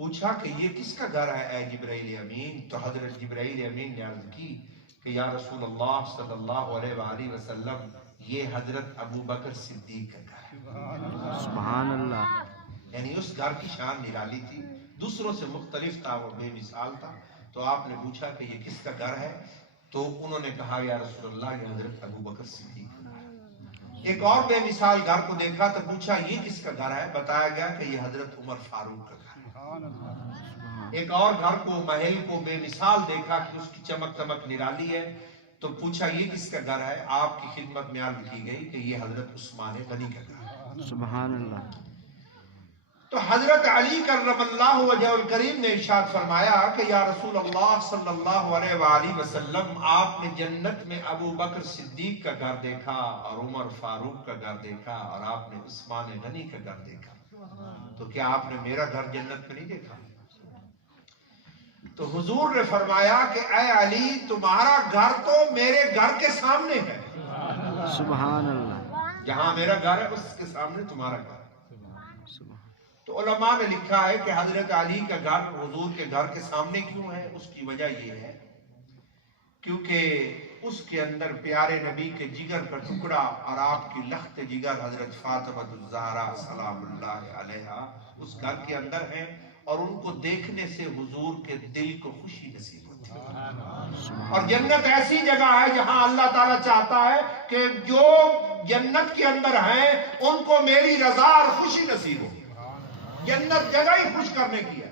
پوچھا کہ یہ کس کا گھر ہے اے جبرائیل امین؟ تو حضرت جبرائیل امین نے عرض کی کہ یا رسول اللہ صلی اللہ علیہ وآلہ وسلم یہ حضرت ابو بکر صدیق کا گھر ہے۔ سبحان اللہ۔ یعنی اس گھر کی شان نرالی تھی، دوسروں سے مختلف تھا، وہ بے مثال تھا۔ تو آپ نے پوچھا کہ یہ کس کا گھر ہے؟ تو انہوں نے کہا یا رسول اللہ یہ حضرت ابو بکر صدیق کا گھر ہے۔ ایک اور بے مثال گھر کو دیکھا تو پوچھا یہ کس کا گھر ہے؟ بتایا گیا کہ یہ حضرت عمر فاروق کا گھر ہے۔ ایک اور گھر کو، محل کو بے مثال دیکھا کہ اس کی چمک دمک نرالی ہے، تو پوچھا یہ کس کا گھر ہے؟ آپ کی خدمت میں عرض کی گئی کہ یہ حضرت عثمان غنی کا گھر ہے۔ سبحان اللہ۔ تو حضرت علی کرم اللہ وجہ الکریم نے ارشاد فرمایا کہ یا رسول اللہ صلی اللہ علیہ وآلہ وسلم آپ نے جنت میں ابو بکر صدیق کا گھر دیکھا اور عمر فاروق کا گھر دیکھا اور آپ نے عثمان غنی کا گھر دیکھا، تو کیا آپ نے میرا گھر جنت میں نہیں دیکھا؟ تو حضور نے فرمایا کہ اے علی تمہارا گھر تو میرے گھر کے سامنے ہے، سبحان اللہ۔ جہاں میرا گھر ہے اس کے سامنے تمہارا گھر ہے۔ تو علماء نے لکھا ہے کہ حضرت علی کا گھر حضور کے گھر کے سامنے کیوں ہے؟ اس کی وجہ یہ ہے کیونکہ اس کے اندر پیارے نبی کے جگر کا ٹکڑا اور آپ کی لخت جگر حضرت فاطمہ الزہرا سلام اللہ علیہا اس گھر کے اندر ہیں، اور ان کو دیکھنے سے حضور کے دل کو خوشی نصیب ہوتی ہے۔ اور جنت ایسی جگہ ہے جہاں اللہ تعالیٰ چاہتا ہے کہ جو جنت کے اندر ہیں ان کو میری رضا اور خوشی نصیب ہو۔ جنت جگہ ہی خوش کرنے کی ہے۔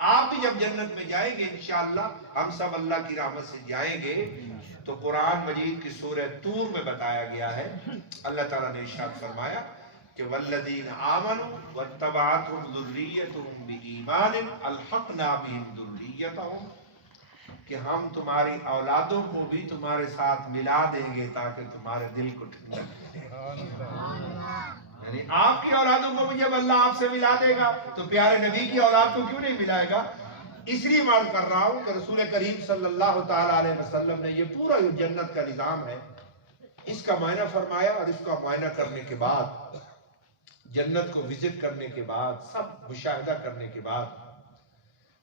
آپ بھی جب جنت میں جائیں گے انشاءاللہ، ہم سب اللہ کی رحمت سے جائیں گے، تو قرآن مجید کی سورہ طور میں بتایا گیا ہے، اللہ تعالیٰ نے ارشاد فرمایا کہ والذین آمنوا واتبعتهم ذریتهم بایمان الحقنا بهم ذریتهم، کہ ہم تمہاری اولادوں کو بھی تمہارے ساتھ ملا دیں گے تاکہ تمہارے دل کو ٹھنڈک ملے۔ یعنی آپ کی اولادوں کو بھی جب اللہ آپ سے ملا دے گا تو پیارے نبی کی اولاد کو کیوں نہیں ملائے گا؟ اس لیے معلوم کر رہا ہوں کہ رسول کریم صلی اللہ تعالیٰ علیہ وسلم نے یہ پورا جنت کا نظام ہے، اس کا معائنہ فرمایا، اور اس کا معائنہ کرنے کے بعد، جنت کو وزٹ کرنے کے بعد، سب مشاہدہ کرنے کے بعد،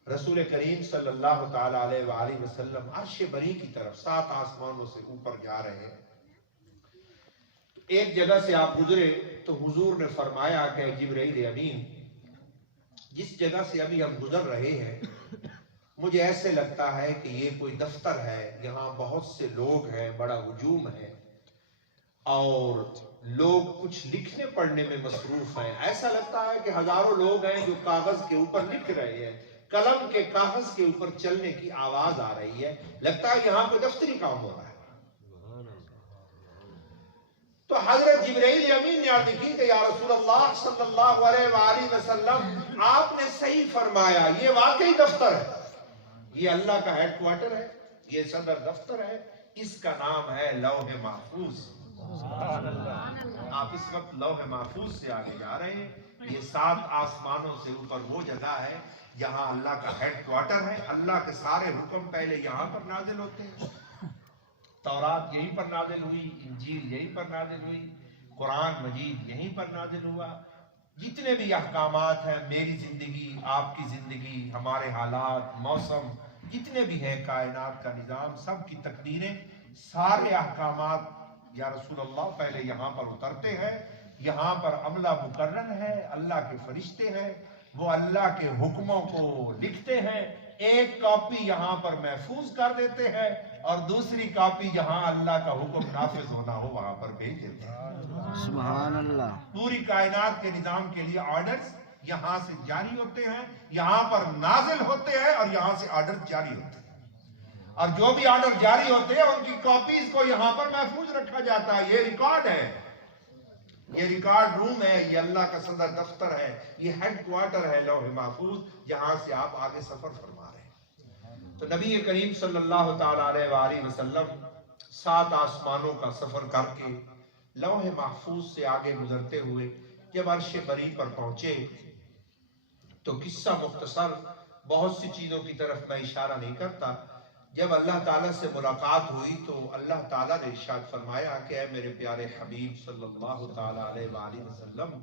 رسول کریم صلی اللہ تعالیٰ علیہ وآلہ وسلم عرش بری کی طرف 7 آسمانوں سے اوپر جا رہے ہیں۔ ایک جگہ سے آپ گزرے تو حضور نے فرمایا کہ جبرائیل امین جس جگہ سے ابھی ہم گزر رہے ہیں مجھے ایسے لگتا ہے کہ یہ کوئی دفتر ہے، یہاں بہت سے لوگ ہیں، بڑا ہجوم ہے اور لوگ کچھ لکھنے پڑھنے میں مصروف ہیں۔ ایسا لگتا ہے کہ ہزاروں لوگ ہیں جو کاغذ کے اوپر لکھ رہے ہیں، قلم کے کاغذ کے اوپر چلنے کی آواز آ رہی ہے، لگتا ہے یہاں کوئی دفتری کام ہو رہا ہے۔ تو حضرت جبرائیل امین نے عرض کی کہ یا رسول اللہ صلی اللہ علیہ وآلہ وسلم آپ نے صحیح فرمایا، یہ واقعی دفتر ہے، یہ اللہ کا ہیڈ کوارٹر ہے، یہ صدر دفتر ہے، اس کا نام ہے لوح محفوظ۔ آپ اس وقت لوح محفوظ سے آگے جا رہے ہیں، یہ 7 آسمانوں سے اوپر وہ جگہ ہے جہاں اللہ کا ہیڈ کوارٹر ہے، اللہ کے سارے حکم پہلے یہاں پر نازل ہوتے ہیں۔ تورات یہیں پر نازل ہوئی، انجیل یہیں پر نازل ہوئی، قرآن مجید یہیں پر نازل ہوا، جتنے بھی احکامات ہیں، میری زندگی، آپ کی زندگی، ہمارے حالات، موسم، جتنے بھی ہیں کائنات کا نظام، سب کی تقدیریں، سارے احکامات یا رسول اللہ پہلے یہاں پر اترتے ہیں، یہاں پر عملہ مقرر ہے، اللہ کے فرشتے ہیں، وہ اللہ کے حکموں کو لکھتے ہیں، ایک کاپی یہاں پر محفوظ کر دیتے ہیں اور دوسری کاپی جہاں اللہ کا حکم نافذ ہونا ہو وہاں پر بھیج دیتے ہیں۔ سبحان اللہ۔ پوری کائنات کے نظام کے لیے آرڈرز یہاں سے جاری ہوتے ہیں، یہاں پر نازل ہوتے ہیں اور یہاں سے آرڈر جاری ہوتے ہیں، اور جو بھی آرڈر جاری ہوتے ہیں ان کی کاپیز کو یہاں پر محفوظ رکھا جاتا ہے۔ یہ ریکارڈ ہے، یہ ریکارڈ روم ہے، یہ اللہ کا صدر دفتر ہے، یہ ہیڈ کوارٹر ہے لوح محفوظ، جہاں سے آپ آگے سفر فرما رہے ہیں۔ تو نبی کریم صلی اللہ تعالیٰ علیہ وآلہ وسلم 7 آسمانوں کا سفر کر کے لوح محفوظ سے آگے گزرتے ہوئے جب عرش بری پر پہنچے تو قصہ مختصر، بہت سی چیزوں کی طرف میں اشارہ نہیں کرتا، جب اللہ تعالیٰ سے ملاقات ہوئی تو اللہ تعالیٰ نے ارشاد فرمایا کہ اے میرے پیارے حبیب صلی اللہ تعالیٰ علیہ وآلہ وسلم،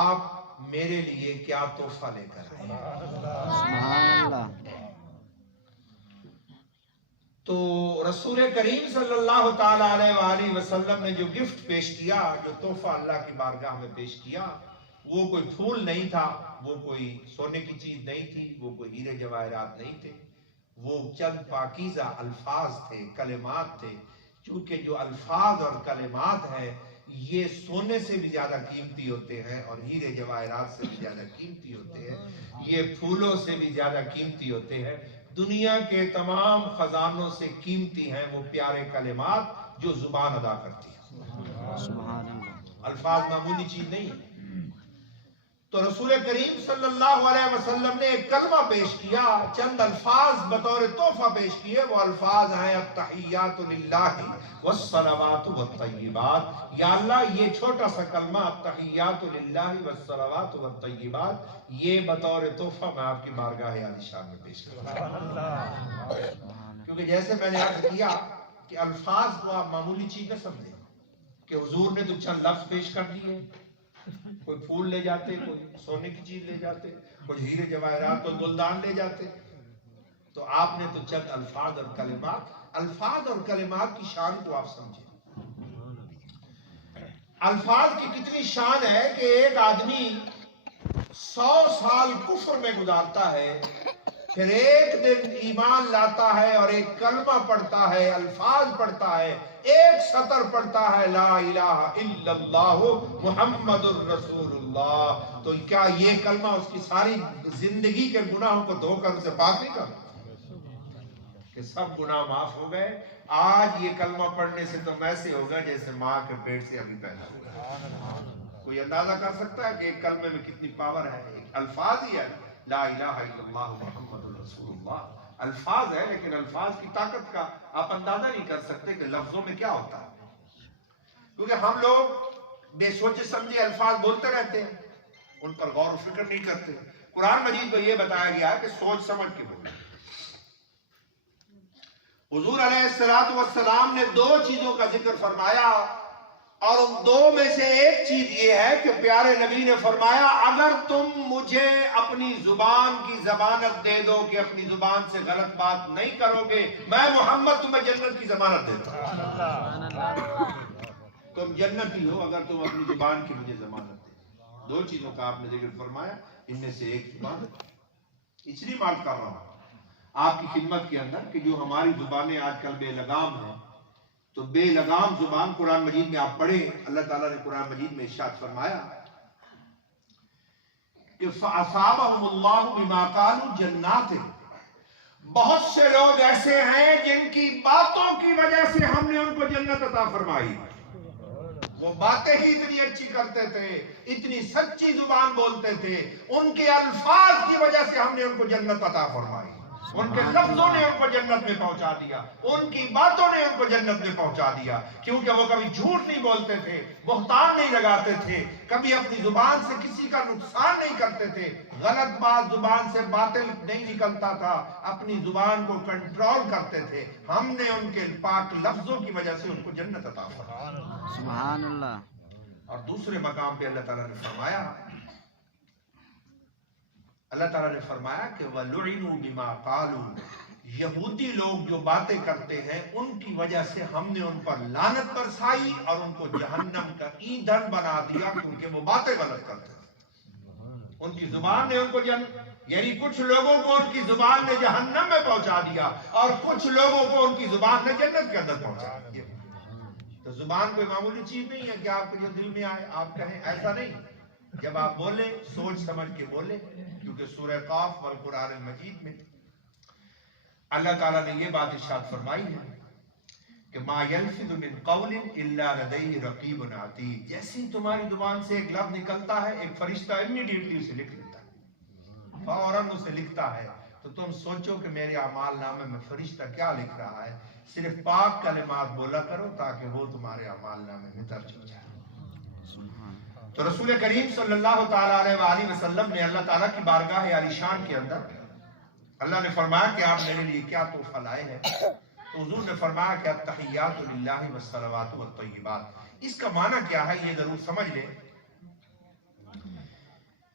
آپ میرے لیے کیا تحفہ لے کر آئے. سبحان اللہ. تو رسول کریم صلی اللہ تعالی علیہ وآلہ وسلم نے جو گفٹ پیش کیا، جو تحفہ اللہ کی بارگاہ میں پیش کیا، وہ کوئی پھول نہیں تھا، وہ کوئی سونے کی چیز نہیں تھی، وہ کوئی ہیرے جواہرات نہیں تھے، وہ چند پاکیزہ الفاظ تھے، کلمات تھے. چونکہ جو الفاظ اور کلمات ہیں یہ سونے سے بھی زیادہ قیمتی ہوتے ہیں اور ہیرے جواہرات سے بھی زیادہ قیمتی ہوتے ہیں، یہ پھولوں سے بھی زیادہ قیمتی ہوتے ہیں. دنیا کے تمام خزانوں سے قیمتی ہیں وہ پیارے کلمات جو زبان ادا کرتی ہے. سبحان اللہ. الفاظ معمولی چیز نہیں ہے. تو رسول کریم صلی اللہ علیہ وسلم نے ایک کلمہ پیش کیا، چند الفاظ بطور تحفہ پیش کیے. وہ الفاظ ہیں التحیات للہ والصلوات والطیبات. یا اللہ یہ چھوٹا سا کلمہ التحیات للہ والصلوات والطیبات یہ بطور تحفہ میں آپ کی بارگاہ عالی شان میں پیش کرتا ہوں. کیونکہ جیسے میں نے عرض کیا کہ الفاظ کو آپ معمولی چیز نہ سمجھیں کہ حضور نے تو چند لفظ پیش کر دیے، کوئی پھول لے جاتے، کوئی سونے کی چیز لے جاتے، کوئی ہیرے جواہرات، کوئی گلدان لے جاتے. تو آپ نے تو چند الفاظ اور کلمات کی شان کو آپ سمجھیں. الفاظ کی کتنی شان ہے کہ ایک آدمی 100 سال کفر میں گزارتا ہے، پھر ایک دن ایمان لاتا ہے اور ایک کلمہ پڑھتا ہے، الفاظ پڑھتا ہے، ایک سطر پڑھتا ہے لا الہ الا اللہ محمد الرسول اللہ. تو کیا یہ کلمہ اس کی ساری زندگی کے گناہوں کو دھو کر اسے پاک نہیں کرتا کہ سب گناہ معاف ہو گئے؟ آج یہ کلمہ پڑھنے سے تم ایسے ہوگا جیسے ماں کے پیٹ سے ابھی پیدا ہوا. کوئی اندازہ کر سکتا ہے کہ ایک کلمے میں کتنی پاور ہے؟ ایک الفاظ ہی ہے لا الہ الا اللہ محمد الرسول اللہ. الفاظ ہے لیکن الفاظ کی طاقت کا آپ اندازہ نہیں کر سکتے کہ لفظوں میں کیا ہوتا ہے. کیونکہ ہم لوگ بے سوچے سمجھے الفاظ بولتے رہتے ہیں، ان پر غور و فکر نہیں کرتے. قرآن مجید میں یہ بتایا گیا ہے کہ سوچ سمجھ کے بولیں. حضور علیہ الصلوۃ والسلام نے 2 چیزوں کا ذکر فرمایا اور ان 2 میں سے ایک چیز یہ ہے کہ پیارے نبی نے فرمایا اگر تم مجھے اپنی زبان کی ضمانت دے دو کہ اپنی زبان سے غلط بات نہیں کرو گے، میں محمد تمہیں جنت کی ضمانت دیتا ہوں. تم جنتی ہو اگر تم اپنی زبان کی مجھے ضمانت دے. 2 چیزوں کا آپ نے ذکر فرمایا، ان میں سے ایک زبان. اس لیے بات کر رہا ہوں آپ کی خدمت کے اندر کہ جو ہماری زبانیں آج کل بے لگام ہیں، تو بے لگام زبان قرآن مجید میں آپ پڑھیں. اللہ تعالیٰ نے قرآن مجید میں ارشاد فرمایا کہ فَأَصَابَهُمُ اللَّهُ بِمَا قَالُوا جَنَّاتٍ. بہت سے لوگ ایسے ہیں جن کی باتوں کی وجہ سے ہم نے ان کو جنت عطا فرمائی. وہ باتیں ہی اتنی اچھی کرتے تھے، اتنی سچی زبان بولتے تھے، ان کے الفاظ کی وجہ سے ہم نے ان کو جنت عطا فرمائی. ان کے لفظوں نے ان کو جنت میں پہنچا دیا، ان کی باتوں نے ان کو جنت میں پہنچا دیا. کیونکہ وہ کبھی جھوٹ نہیں بولتے تھے، بہتان نہیں لگاتے تھے، کبھی اپنی زبان سے کسی کا نقصان نہیں کرتے تھے، غلط بات زبان سے باطل نہیں نکلتا تھا، اپنی زبان کو کنٹرول کرتے تھے. ہم نے ان کے پاک لفظوں کی وجہ سے ان کو جنت عطا فرمائی. سبحان اللہ. اور دوسرے مقام پہ اللہ تعالیٰ نے فرمایا، اللہ تعالیٰ نے فرمایا کہ وَلُعِنُوا بِمَا قَالُوا. یہودی لوگ جو باتیں کرتے ہیں ان کی وجہ سے ہم نے ان پر لعنت برسائی اور ان کو جہنم کا ایندھن بنا دیا، کیونکہ وہ باتیں غلط کرتے ہیں. ان کی زبان نے ان کو یعنی کچھ لوگوں کو ان کی زبان نے جہنم میں پہنچا دیا اور کچھ لوگوں کو ان کی زبان نے جنت کے اندر پہنچا دیا. تو زبان کوئی معمولی چیز نہیں ہے کہ آپ کو جو دل میں آئے آپ کہیں، ایسا نہیں. جب آپ بولیں سوچ سمجھ کے بولیں. کیونکہ سورہ قاف اور قرآن مجید میں اللہ تعالیٰ نے یہ بات ارشاد فرمائی ہے کہ ما یلفظ من قول الا لدیہ رقیب عتید. جیسے تمہاری زبان سے ایک لفظ نکلتا ہے ایک فرشتہ امیڈیٹلی اسے لکھ لیتا ہے، فوراً اسے لکھتا ہے. تو تم سوچو کہ میرے اعمال نامے میں فرشتہ کیا لکھ رہا ہے. صرف پاک کلمات بولا کرو تاکہ وہ تمہارے اعمال نامے میں درج ہو جائے. تو رسول کریم صلی اللہ تعالیٰ علیہ وآلہ وسلم نے اللہ تعالیٰ کی بارگاہ عالی شان کے اندر اللہ نے فرمایا کہ آپ میرے لیے کیا تحفہ لائے ہیں. تو حضور نے فرمایا کہ التحیات للہ والصلوات والطیبات. اس کا معنی کیا ہے یہ ضرور سمجھ لیں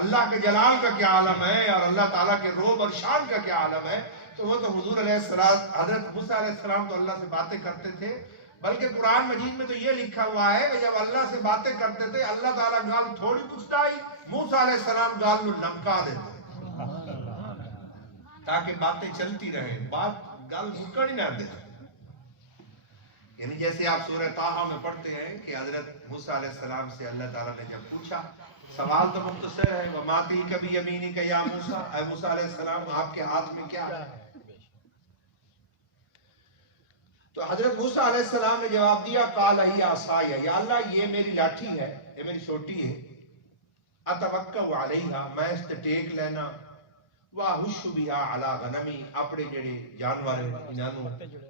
اللہ کے جلال کا کیا عالم ہے اور اللہ تعالیٰ کے روب اور شان کا کیا عالم ہے. تو وہ تو حضور علیہ السلام، حضرت موسیٰ علیہ السلام تو اللہ سے باتیں کرتے تھے، بلکہ قرآن مجید میں تو یہ لکھا ہوا ہے کہ جب اللہ سے باتیں کرتے تھے اللہ تعالیٰ گال تھوڑی پوچھتا ہی، موسیٰ علیہ السلام گال نو لمکا دیتے تاکہ باتیں چلتی رہیں، بات گال مکڑ نہ دے. یعنی جیسے آپ سورہ طٰہٰ میں پڑھتے ہیں کہ حضرت موسیٰ علیہ السلام سے اللہ تعالیٰ نے جب پوچھا، سوال تو مختصر ہے، وَمَا تِلْكَ بِيَمِينِكَ يَا موسیٰ، اے موسیٰ علیہ السلام آپ کے ہاتھ میں کیا ہے؟ تو حضرت موسیٰ علیہ السلام نے جواب دیا، قَالَ هِيَ عَصَايَ، یا اللہ یہ میری لاٹھی ہے، یہ میری چھوٹی ہے، أَتَوَكَّأُ عَلَيْهَا، میں اس تے ٹیک لینا، وَأَهُشُّ بِهَا عَلَىٰ غَنَمِي، اپنے جڑے جانور انہوں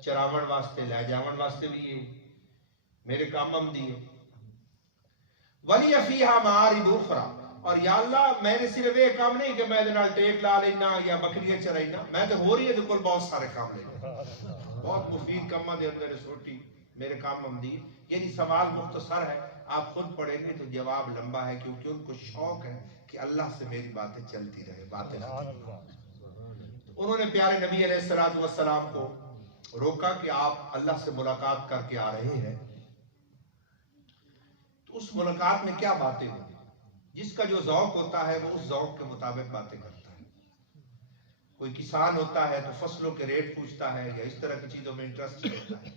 چراون واسطے لے جاون واسطے بھی یہ میرے کام آمدی ہے. وَلِيَ فِيهَا مَعَارِبُ أُخْرَىٰ، اور یا اللہ میں نے صرف یہ کام نہیں کہ میں دنال ٹیک لا لینا یا بکریاں چرائینا، میں تو ہو رہی ہے دکل بہت سارے کام لینا، بہت مفید کامہ دے اندر سوٹی میرے کام آمدی. یعنی سوال مختصر ہے، آپ خود پڑھیں گے تو جواب لمبا ہے، کیونکہ ان کو شوق ہے کہ اللہ سے میری باتیں چلتی رہے، باتیں انہوں نے پیارے نبی علیہ السلام کو روکا کہ آپ اللہ سے ملاقات کر کے آ رہے ہیں، تو اس ملاقات میں کیا باتیں ہوئی؟ جس کا جو ذوق ہوتا ہے وہ اس ذوق کے مطابق باتیں کرتا ہے. کوئی کسان ہوتا ہے تو فصلوں کے ریٹ پوچھتا ہے یا اس طرح کی چیزوں میں انٹرسٹ لیتا ہے.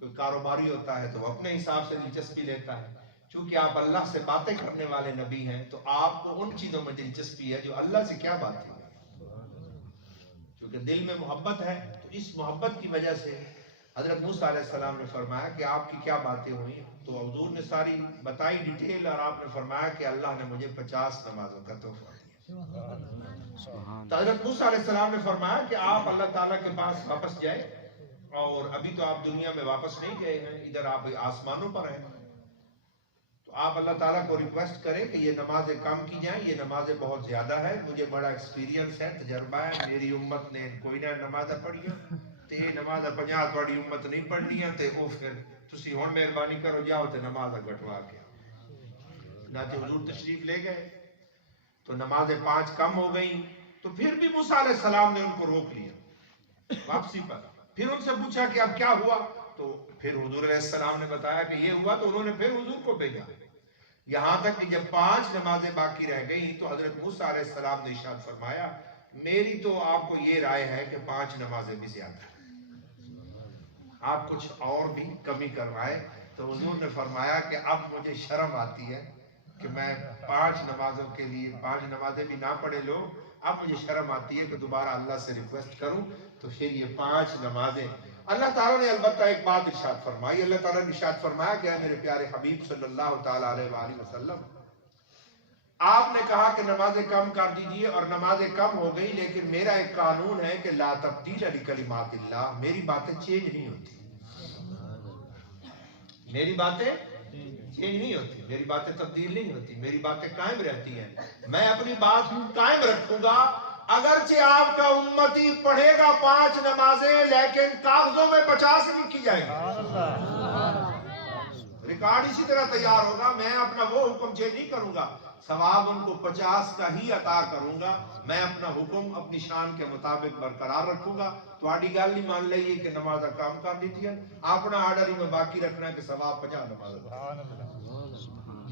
کوئی کاروباری ہوتا ہے تو وہ اپنے حساب سے دلچسپی لیتا ہے. چونکہ آپ اللہ سے باتیں کرنے والے نبی ہیں تو آپ کو ان چیزوں میں دلچسپی ہے جو اللہ سے کیا بات ہے. کیونکہ دل میں محبت ہے تو اس محبت کی وجہ سے حضرت موسیٰ علیہ السلام نے فرمایا کہ آپ کی کیا باتیں ہوئی. تو حضور نے ساری بتائی ڈیٹیل، اور آپ نے فرمایا کہ اللہ نے مجھے 50 نمازوں کا تحفہ دیا. تو حضرت موسیٰ علیہ السلام نے فرمایا کہ آپ اللہ تعالیٰ کے پاس واپس جائیں، اور ابھی تو آپ دنیا میں واپس نہیں گئے ہیں، ادھر آپ آسمانوں پر ہیں، تو آپ اللہ تعالیٰ کو ریکویسٹ کریں کہ یہ نمازیں کم کی جائیں، یہ نمازیں بہت زیادہ ہے، مجھے بڑا ایکسپیرینس ہے، تجربہ ہے، میری امت نے کوئی نہ نمازیں پڑھیاں تے یہ نماز 50 تھوڑی امت نہیں پڑھنیاں تے وہ پھر تسی ہون مہربانی کرو جاؤ تے نماز گھٹوا کے. چنانچہ حضور تشریف لے گئے تو نمازیں 5 کم ہو گئیں. تو پھر بھی موسیٰ علیہ السلام نے ان کو روک لیا واپسی پر. پھر ان سے پوچھا کہ اب کیا ہوا، تو پھر حضور علیہ السلام نے بتایا کہ یہ ہوا، تو انہوں نے پھر حضور کو بھیجا. یہاں تک کہ جب 5 نمازیں باقی رہ گئیں تو حضرت موسیٰ علیہ السلام نے ارشاد فرمایا، میری تو آپ کو یہ رائے ہے کہ 5 نمازیں بھی زیادہ ہیں، آپ کچھ اور بھی کمی کروائے. تو حضور نے فرمایا کہ اب مجھے شرم آتی ہے کہ میں 5 نمازوں کے لیے 5 نمازیں بھی نہ پڑھے لوگ، اب مجھے شرم آتی ہے کہ دوبارہ اللہ سے ریکویسٹ کروں. تو پھر یہ 5 نمازیں اللہ تعالیٰ نے البتہ ایک بات ارشاد فرمائی. اللہ تعالیٰ نے ارشاد فرمایا کہ میرے پیارے حبیب صلی اللہ تعالیٰ علیہ وآلہ وسلم، آپ نے کہا کہ نمازیں کم کر دیجئے اور نمازیں کم ہو گئی، لیکن میرا ایک قانون ہے کہ لا تبدیل لکلمات اللہ، میری باتیں چینج نہیں ہوتی، میری باتیں چینج نہیں ہوتی، میری باتیں تبدیل نہیں ہوتی، میری باتیں قائم رہتی ہیں. میں اپنی بات قائم رکھوں گا، اگرچہ آپ کا امتی پڑھے گا 5 نمازیں لیکن کاغذوں میں 50 لکھی جائے گی، ریکارڈ اسی طرح تیار ہوگا. میں اپنا وہ حکم چینج نہیں کروں گا، ثواب ان کو 50 کا ہی عطا کروں گا. میں اپنا حکم اپنی شان کے مطابق برقرار رکھوں گا. تو آڈی گال نہیں مان لئیے کہ نمازہ کام کر دیتی ہے، اپنا آرڈر ہی میں باقی رکھنا ہے کہ ثواب 50 نمازہ.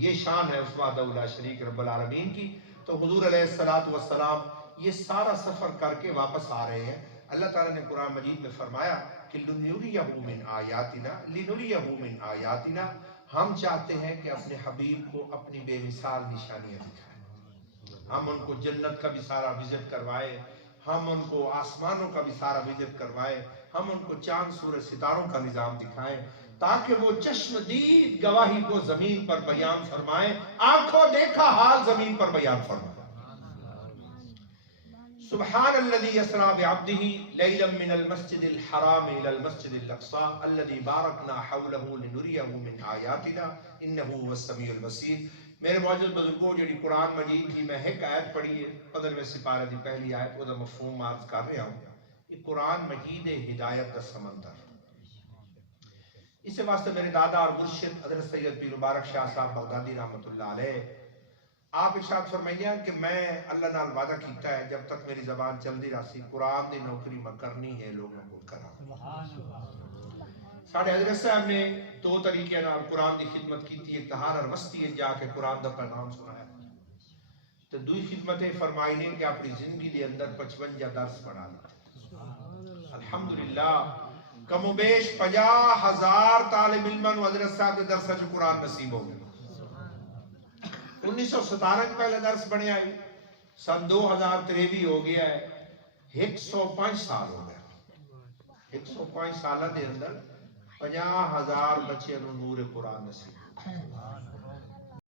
یہ شان ہے اس وحدہ لا شریک رب العالمین کی. تو حضور علیہ السلام یہ سارا سفر کر کے واپس آ رہے ہیں. اللہ تعالیٰ نے قرآن مجید میں فرمایا کہ لِنُرِيَهُ مِنْ آیَاتِنَا لِنُرِيَهُ مِنْ آیَاتِنَا، ہم چاہتے ہیں کہ اپنے حبیب کو اپنی بے مثال نشانیاں دکھائیں. ہم ان کو جنت کا بھی سارا وزٹ کروائے، ہم ان کو آسمانوں کا بھی سارا وزٹ کروائے، ہم ان کو چاند سورج ستاروں کا نظام دکھائیں، تاکہ وہ چشم دید گواہی کو زمین پر بیان فرمائیں، آنکھوں دیکھا حال زمین پر بیان فرمائیں. سبحان الذي اسرا بعبده ليلا من المسجد الحرام الى المسجد الاقصى الذي باركنا حوله لنريه من آیاتنا انه هو السميع البصير. میرے معزز بزرگوں، جڑی قرآن مجید کی میں ایک آیت پڑھی ہے 15ویں سپارے دی پہلی آیت، وہ دا مفہوم عرض کر رہا ہوں. یہ قرآن مجید ہدایت کا سمندر. اس سے واسطے میرے دادا اور مرشد حضرت سید پیر مبارک شاہ صاحب بغدادی رحمۃ اللہ علیہ آپ ارشاد فرمائیے کہ میں اللہ نال وعدہ کیتا ہے جب تک میری زبان چلدی رہسی قرآن دی نوکری میں کرنی ہے لوگوں کو کرا. ساڑھے حضرت صاحب نے دو طریقے نال قرآن دی خدمت کی تھی. ایک تہار وسطی جا کے قرآن دا پیغام سنایا تو دوئی خدمتیں فرمائی نے کہ اپنی زندگی دے اندر 55 درس پڑھا لیتے. الحمدللہ کم و بیش 50,000 طالب علموں حضرت صاحب کے درسہ جو قرآن نصیب ہو گئے. 1917 پہلے درس بنے آئی, سن 2023 ہو گیا ہے, 105 سال ہو گیا. 105 سالہ دے اندر 50,000 بچے نور قرآن نصیب.